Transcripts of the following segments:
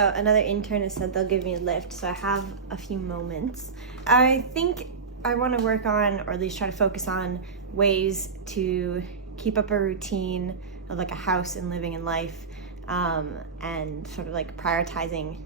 So another intern has said they'll give me a lift, so I have a few moments. I think I want to work on, or at least try to focus on, ways to keep up a routine of like a house and living in life, and sort of like prioritizing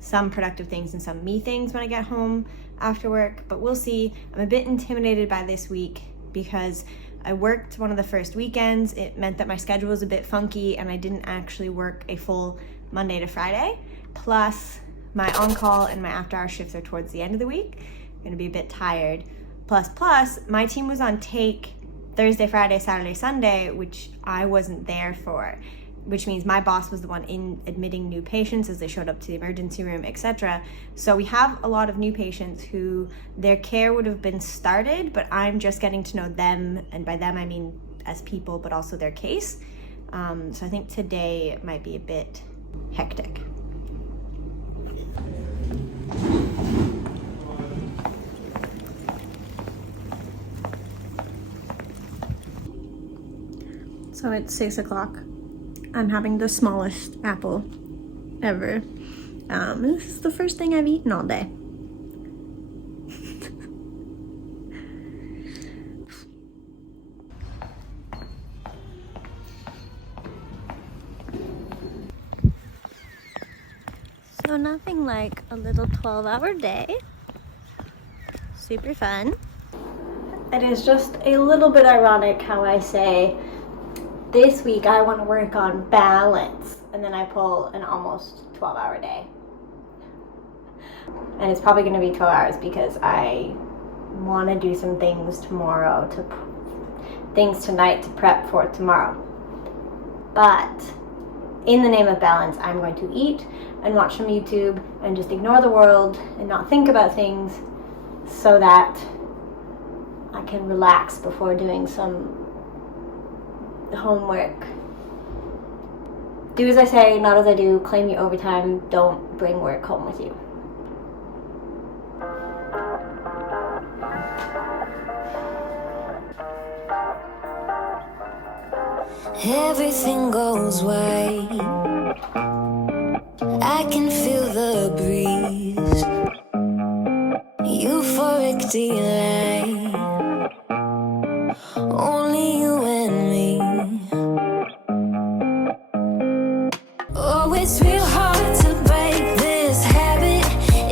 some productive things and some me things when I get home after work, but we'll see. I'm a bit intimidated by this week because I worked one of the first weekends. It meant that my schedule was a bit funky and I didn't actually work a full Monday to Friday. Plus my on-call and my after-hour shifts are towards the end of the week. I'm gonna be a bit tired. Plus, my team was on take Thursday, Friday, Saturday, Sunday, which I wasn't there for, which means my boss was the one in admitting new patients as they showed up to the emergency room, etc. So we have a lot of new patients who their care would have been started, but I'm just getting to know them, and by them I mean as people, but also their case. So I think today might be a bit hectic. So it's 6 o'clock. I'm having the smallest apple ever. This is the first thing I've eaten all day. So nothing like a little 12-hour day. Super fun. It is just a little bit ironic how I say, this week I want to work on balance, and then I pull an almost 12-hour day. And it's probably going to be 12 hours because I want to do some things tomorrow, things tonight to prep for tomorrow. But in the name of balance, I'm going to eat and watch some YouTube and just ignore the world and not think about things so that I can relax before doing some homework. Do as I say, not as I do. Claim your overtime. Don't bring work home with you. Everything goes white. I can feel the breeze. Euphoric delight. Only you and me. Oh, it's real hard to break this habit.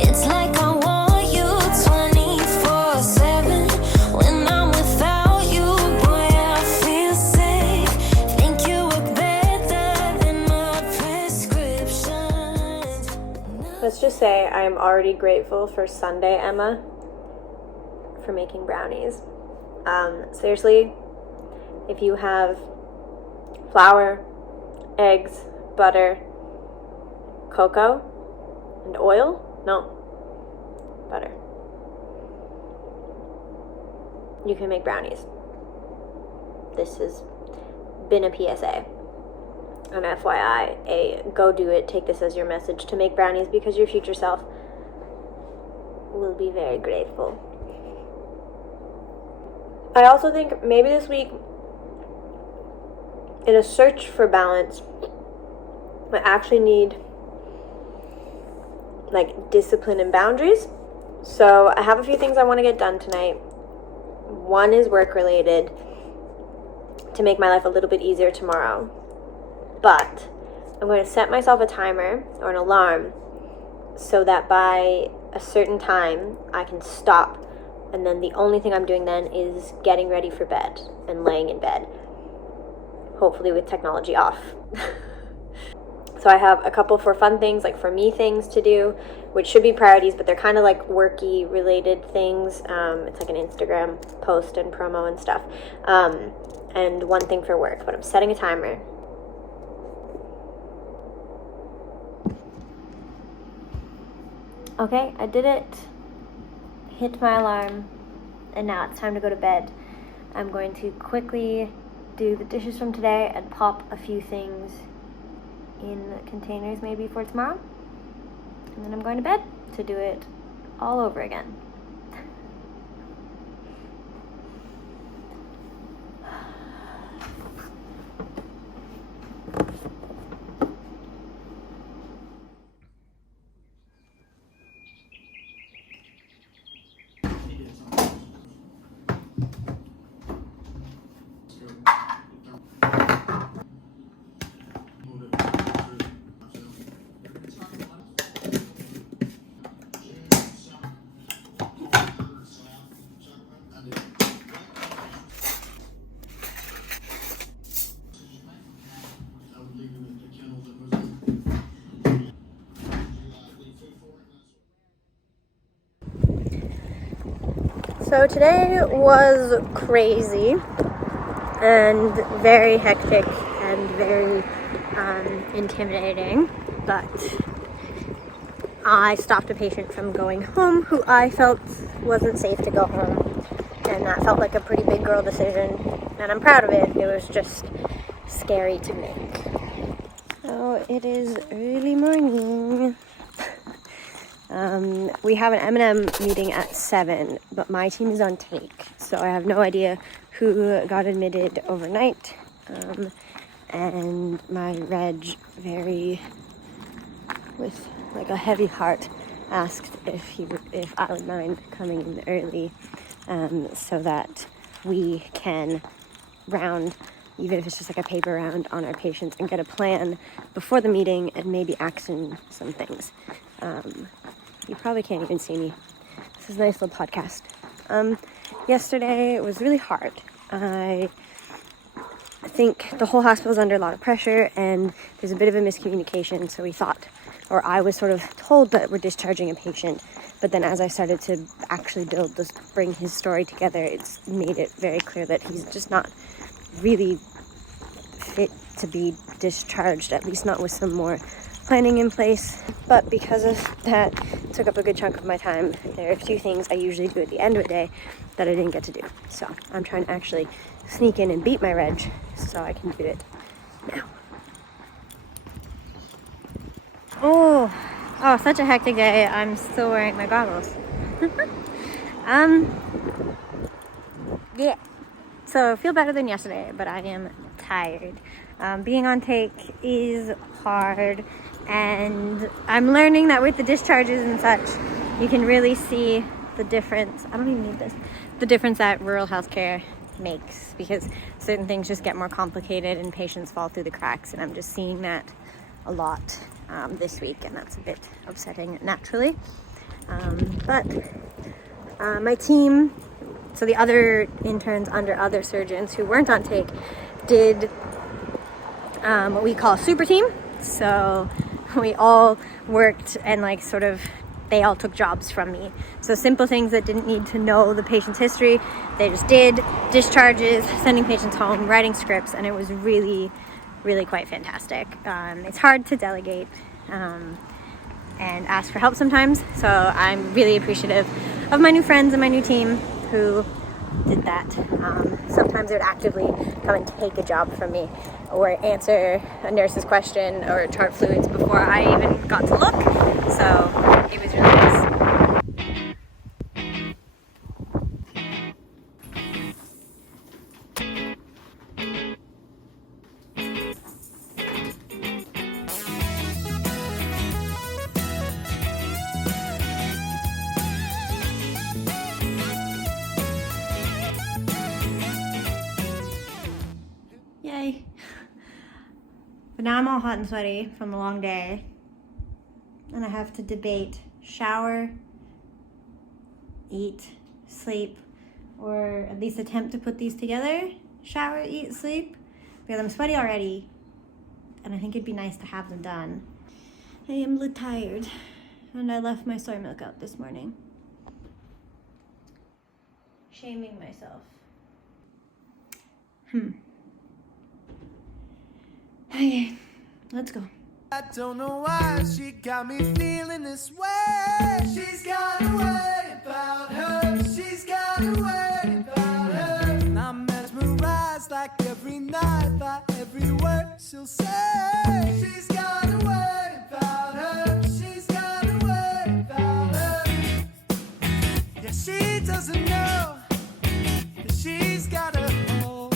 It's like I want you 24/7. When I'm without you, boy, I feel safe. Think you work better than my prescriptions. Let's just say I'm already grateful for Sunday, Emma, for making brownies. Seriously, if you have flour, eggs, butter, cocoa, and oil, butter, you can make brownies. This has been a PSA. An FYI, go do it. Take this as your message to make brownies because your future self will be very grateful. I also think maybe this week, in a search for balance, I actually need like discipline and boundaries. So I have a few things I want to get done tonight. One is work related to make my life a little bit easier tomorrow. But I'm going to set myself a timer or an alarm so that by a certain time I can stop, and then the only thing I'm doing then is getting ready for bed and laying in bed, hopefully with technology off. So I have a couple for fun things, like for me things to do, which should be priorities, but they're kind of like worky related things. It's like an Instagram post and promo and stuff. And one thing for work, but I'm setting a timer. Okay, I did it. Hit my alarm, and now it's time to go to bed. I'm going to quickly do the dishes from today and pop a few things in containers maybe for tomorrow, and then I'm going to bed to do it all over again. So today was crazy and very hectic and very intimidating, but I stopped a patient from going home who I felt wasn't safe to go home, and that felt like a pretty big girl decision, and I'm proud of it. It was just scary to make. So it is early morning. We have an M&M meeting at 7, but my team is on take, so I have no idea who got admitted overnight. And my reg, with like a heavy heart, asked if I would mind coming in early, so that we can round, even if it's just like a paper round on our patients, and get a plan before the meeting and maybe action some things. You probably can't even see me. This is a nice little podcast. Yesterday was really hard. I think the whole hospital is under a lot of pressure, and there's a bit of a miscommunication. So we thought, or I was sort of told that we're discharging a patient, but then as I started to actually bring his story together, it's made it very clear that he's just not really fit to be discharged, at least not with some more planning in place. But because of that, it took up a good chunk of my time. There are a few things I usually do at the end of the day that I didn't get to do. So I'm trying to actually sneak in and beat my reg so I can do it now. Oh, such a hectic day. I'm still wearing my goggles. Yeah. So I feel better than yesterday, but I am tired. Being on take is hard, and I'm learning that with the discharges and such, you can really see the difference. I don't even need this. The difference that rural healthcare makes, because certain things just get more complicated and patients fall through the cracks, and I'm just seeing that a lot this week, and that's a bit upsetting naturally. But my team, so the other interns under other surgeons who weren't on take, did what we call a super team. So we all worked and they all took jobs from me. So simple things that didn't need to know the patient's history, they just did. Discharges, sending patients home, writing scripts, and it was really, really quite fantastic. It's hard to delegate and ask for help sometimes, so I'm really appreciative of my new friends and my new team who did that. Sometimes they would actively come and take a job from me, or answer a nurse's question or chart fluids before I even got to look. So it was really nice. Yay. But now I'm all hot and sweaty from a long day, and I have to debate shower, eat, sleep, or at least attempt to put these together. Shower, eat, sleep, because I'm sweaty already, and I think it'd be nice to have them done. I am a little tired, and I left my soy milk out this morning. Shaming myself. Okay, let's go. I don't know why she got me feeling this way. She's got a way about her. She's got a way about her. And I'm mesmerized like every night by every word she'll say. She's got a way about her. She's got a way about her. Yeah, she doesn't know that she's got a hold.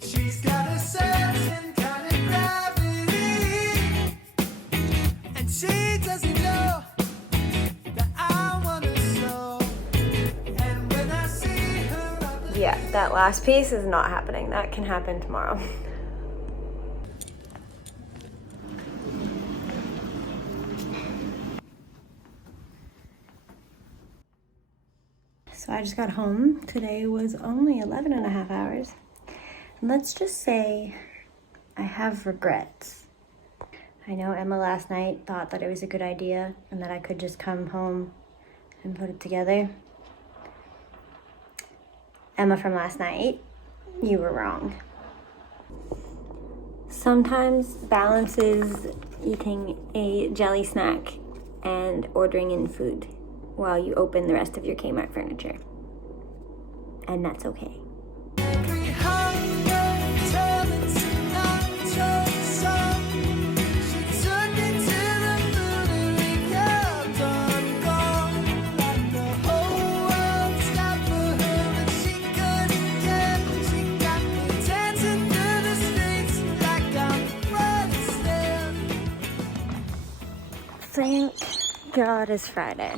She's got a certain kind of gravity, and she doesn't know that I want her so. And when I see her, Yeah, that last piece is not happening. That can happen tomorrow. So I just got home. Today was only 11 and a half hours. And let's just say I have regrets. I know Emma last night thought that it was a good idea and that I could just come home and put it together. Emma from last night, you were wrong. Sometimes balance is eating a jelly snack and ordering in food while you open the rest of your Kmart furniture. And that's okay. Thank God it's Friday.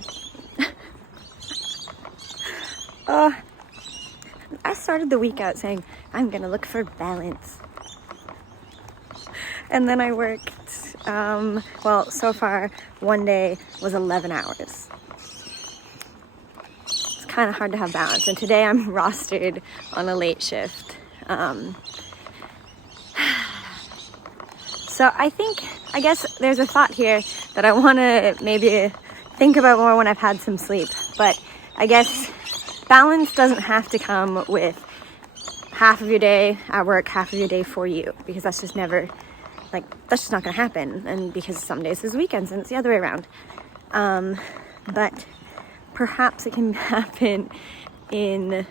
I started the week out saying, I'm gonna look for balance. And then I worked, well, so far, one day was 11 hours. It's kind of hard to have balance. And today I'm rostered on a late shift. So I guess there's a thought here that I want to maybe think about more when I've had some sleep. But I guess balance doesn't have to come with half of your day at work, half of your day for you, because that's just never, like, that's just not going to happen. And because some days is weekends and it's the other way around. But perhaps it can happen in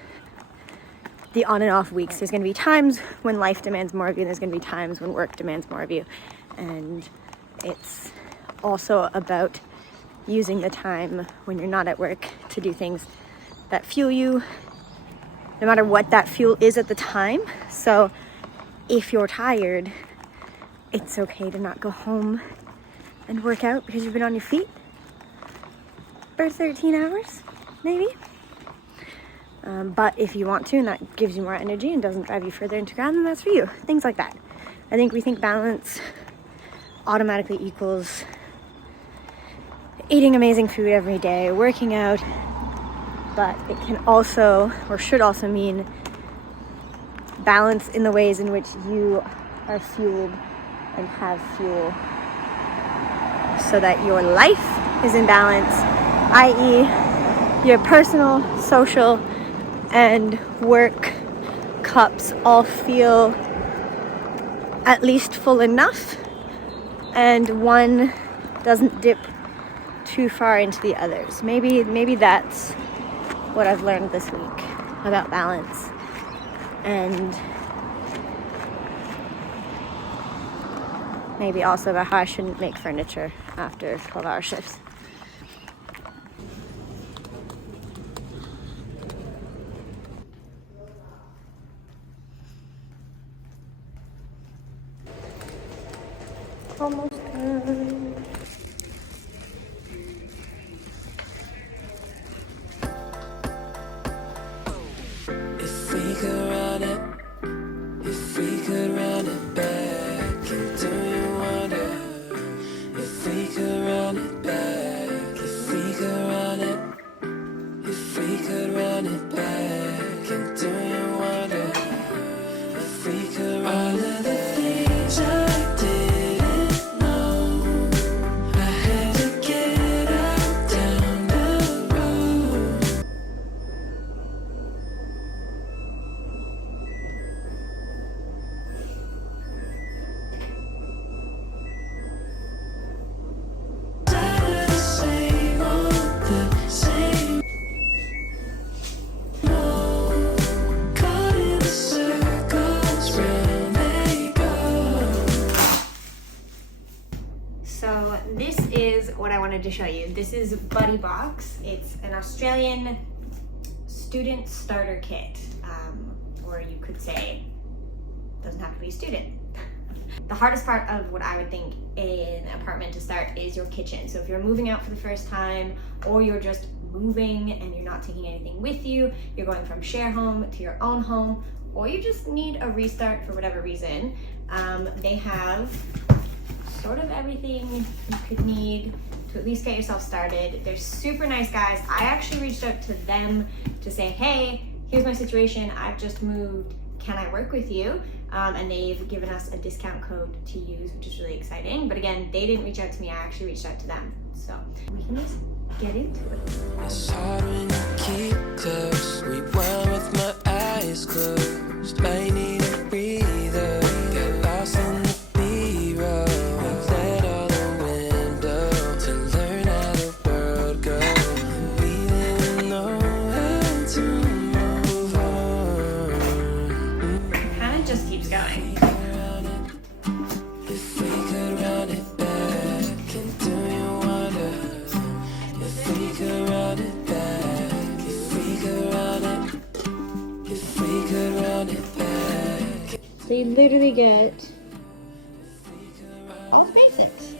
the on and off weeks. There's going to be times when life demands more of you, and there's going to be times when work demands more of you. And it's also about using the time when you're not at work to do things that fuel you, no matter what that fuel is at the time. So if you're tired, it's okay to not go home and work out because you've been on your feet for 13 hours, maybe. But if you want to, and that gives you more energy and doesn't drive you further into ground, then that's for you. Things like that. I think we think balance automatically equals eating amazing food every day, working out, but it can also, or should also mean balance in the ways in which you are fueled and have fuel so that your life is in balance, i.e. your personal, social, and work cups all feel at least full enough, and one doesn't dip too far into the others. Maybe that's what I've learned this week about balance. And maybe also about how I shouldn't make furniture after 12-hour shifts. Almost done. If we could run it, if we could run it back, and do you wonder if we could run it back, if we could run it, if we could run it back, and do you wonder if we could run it back? I didn't know I had to get out down the road. Tired of the same old, the same. No, caught in the circles round they go. So this is what I wanted to show you. This is Buddy Box. It's an Australian student starter kit, or you could say, doesn't have to be a student. The hardest part of what I would think in an apartment to start is your kitchen. So if you're moving out for the first time, or you're just moving and you're not taking anything with you, you're going from share home to your own home, or you just need a restart for whatever reason, they have sort of everything you could need to at least get yourself started. They're super nice guys. I actually reached out to them to say, hey, here's my situation. I've just moved. Can I work with you? And they've given us a discount code to use, which is really exciting. But again, they didn't reach out to me. I actually reached out to them. So we can just get into it. It's hard when you keep close. Rewind with my eyes. They literally get all the basics.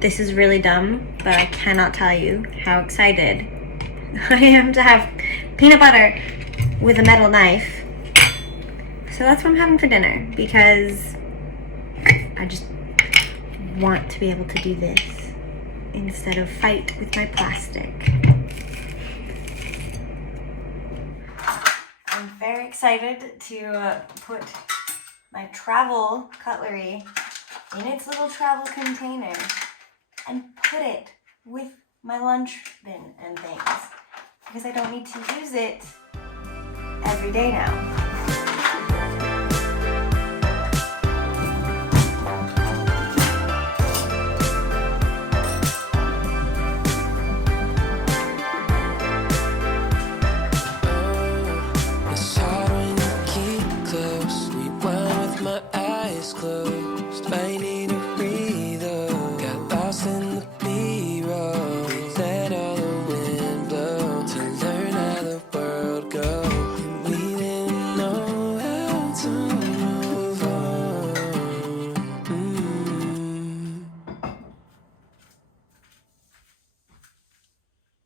This is really dumb, but I cannot tell you how excited I am to have peanut butter with a metal knife. So that's what I'm having for dinner, because I just want to be able to do this instead of fight with my plastic. I'm very excited to put my travel cutlery in its little travel container and put it with my lunch bin and things, because I don't need to use it every day now.